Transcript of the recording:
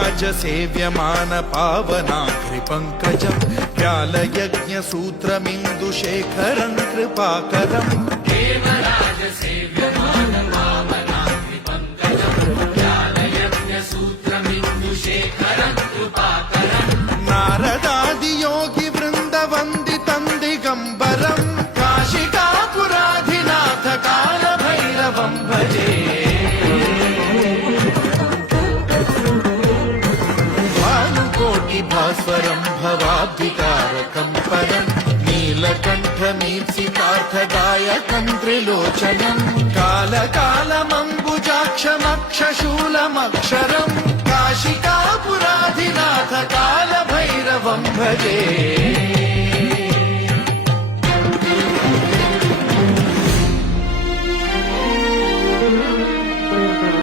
सेव्यमान पावनाग्रिपङ्कजं व्यालयज्ञसूत्रमिन्दुशेखरं कृपाकरम् देवराज सेव्यमान पावनाग्रिपङ्कजं व्यालयज्ञसूत्रमिन्दुशेखरं कृपाकरम् नारदादियोगिवृन्दवन्दितं दिगम्बरं काशिकापुराधिनाथ कालभैरवं भजे भास्वरं भवाब्धिकारकं परं नीलकण्ठमीप्सितार्थदायकं त्रिलोचनं कालकालमम्बुजाक्षमक्षशूलमक्षरं काशिकापुराधिनाथ कालभैरवं भजे